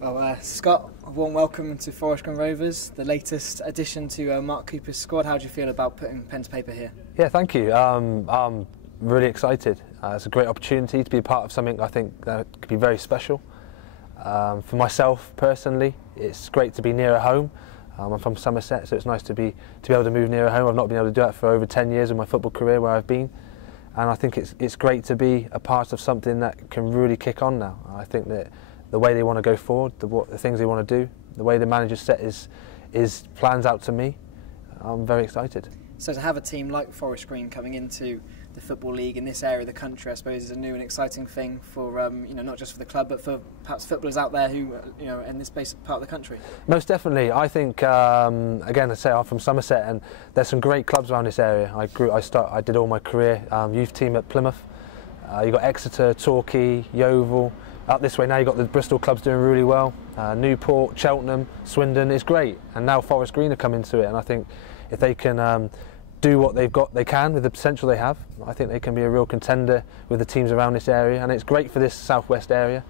Well, Scott, a warm welcome to Forest Green Rovers, the latest addition to Mark Cooper's squad. How do you feel about putting pen to paper here? Yeah, thank you. I'm really excited. It's a great opportunity to be a part of something I think that could be very special. For myself personally, it's great to be nearer home. I'm from Somerset, so it's nice to be able to move nearer home. I've not been able to do that for over 10 years of my football career where I've been, and I think it's great to be a part of something that can really kick on now. I think that the way they want to go forward, the things they want to do, the way the manager set his plans out to me, I'm very excited. So to have a team like Forest Green coming into the Football League in this area of the country, I suppose, is a new and exciting thing for not just for the club, but for perhaps footballers out there who in this part of the country. Most definitely. I think again, I say I'm from Somerset, and there's some great clubs around this area. I did all my career youth team at Plymouth. You got Exeter, Torquay, Yeovil. Up this way now, you've got the Bristol clubs doing really well. Newport, Cheltenham, Swindon. It's great, and now Forest Green have come into it, and I think if they can do what they can with the potential they have, I think they can be a real contender with the teams around this area, and it's great for this southwest area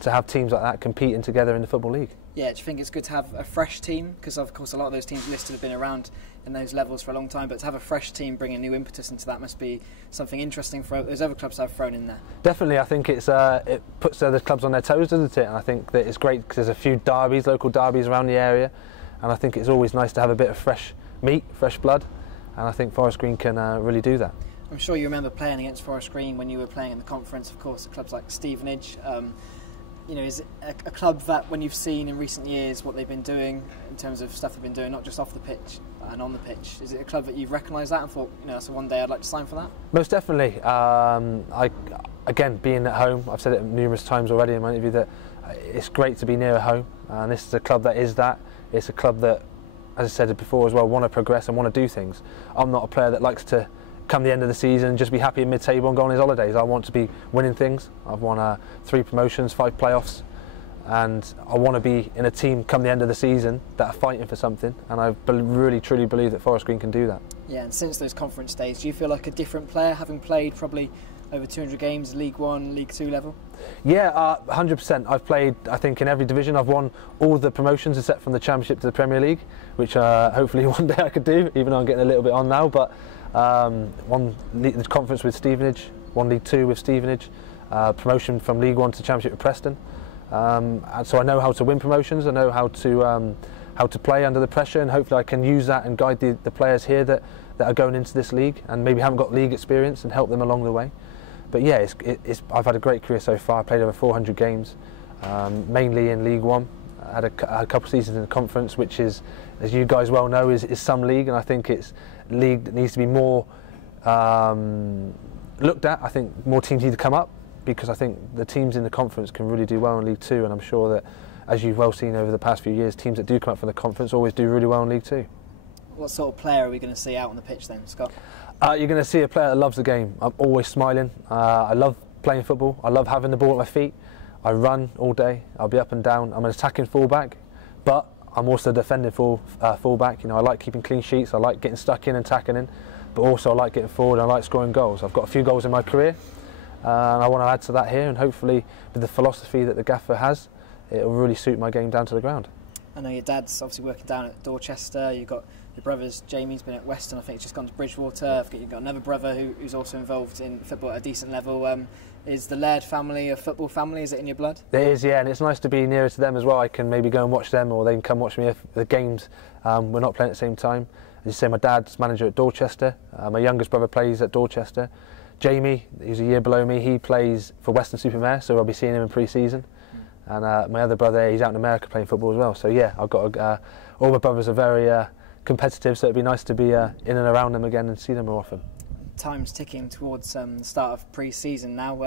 to have teams like that competing together in the Football League. Yeah, do you think it's good to have a fresh team? Because of course a lot of those teams listed have been around in those levels for a long time, but to have a fresh team bringing new impetus into that must be something interesting for those other clubs I've thrown in there. Definitely, I think it puts the other clubs on their toes, doesn't it? And I think that it's great because there's a few derbies, local derbies around the area, and I think it's always nice to have a bit of fresh meat, fresh blood, and I think Forest Green can really do that. I'm sure you remember playing against Forest Green when you were playing in the conference, of course, at clubs like Stevenage. Is it a club that, when you've seen in recent years what they've been doing in terms of stuff they've been doing, not just off the pitch and on the pitch, is it a club that you've recognised that and thought, so one day I'd like to sign for that? Most definitely. Again, being at home, I've said it numerous times already in my interview that it's great to be near home, and this is a club that is that. It's a club that, as I said before as well, want to progress and want to do things. I'm not a player that likes to come the end of the season and just be happy in mid-table and go on his holidays. I want to be winning things. I've won 3 promotions, 5 playoffs, and I want to be in a team come the end of the season that are fighting for something, and I really truly believe that Forest Green can do that. Yeah, and since those conference days, do you feel like a different player, having played probably over 200 games, League 1, League 2 level? Yeah, 100%. I've played, I think, in every division. I've won all the promotions except from the Championship to the Premier League, which hopefully one day I could do, even though I'm getting a little bit on now. But won the conference with Stevenage, won League 2 with Stevenage, promotion from League 1 to Championship with Preston. And so I know how to win promotions. I know how to play under the pressure, and hopefully I can use that and guide the players here that are going into this league and maybe haven't got league experience and help them along the way. But yeah, I've had a great career so far. I played over 400 games, mainly in League 1. I had a couple of seasons in the conference, which is, as you guys well know, is some league, and I think it's a league that needs to be more looked at. I think more teams need to come up, because I think the teams in the conference can really do well in League 2, and I'm sure that, as you've well seen over the past few years, teams that do come up from the conference always do really well in League 2. What sort of player are we going to see out on the pitch then, Scott? You're going to see a player that loves the game. I'm always smiling. I love playing football. I love having the ball at my feet. I run all day. I'll be up and down. I'm an attacking fullback, but I'm also a defending fullback. I like keeping clean sheets. I like getting stuck in and tackling in, but also I like getting forward. I like scoring goals. I've got a few goals in my career, and I want to add to that here. And hopefully, with the philosophy that the gaffer has, it will really suit my game down to the ground. I know your dad's obviously working down at Dorchester. You've got your brother's, Jamie's been at Western, I think he's just gone to Bridgewater. You've got another brother who's also involved in football at a decent level. Is the Laird family a football family? Is it in your blood? It is, yeah, and it's nice to be nearer to them as well. I can maybe go and watch them, or they can come watch me if the games we're not playing at the same time. As you say, my dad's manager at Dorchester. My youngest brother plays at Dorchester. Jamie, who's a year below me, he plays for Western-super-Mare, so I'll be seeing him in pre-season. And my other brother, he's out in America playing football as well. So yeah, I've got all my brothers are very competitive, so it'd be nice to be in and around them again and see them more often. Time's ticking towards the start of pre-season now.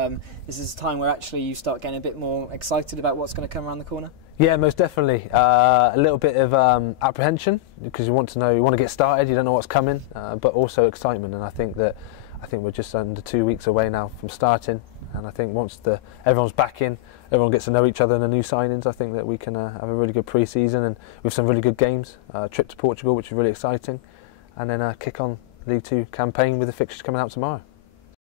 Is this a time where actually you start getting a bit more excited about what's going to come around the corner? Yeah, most definitely. A little bit of apprehension, because you want to get started. You don't know what's coming, but also excitement. And I think we're just under 2 weeks away now from starting. And I think once everyone's back in, everyone gets to know each other and the new signings, I think that we can have a really good pre-season, and with some really good games. Trip to Portugal, which is really exciting, and then kick on League 2 campaign with the fixtures coming out tomorrow.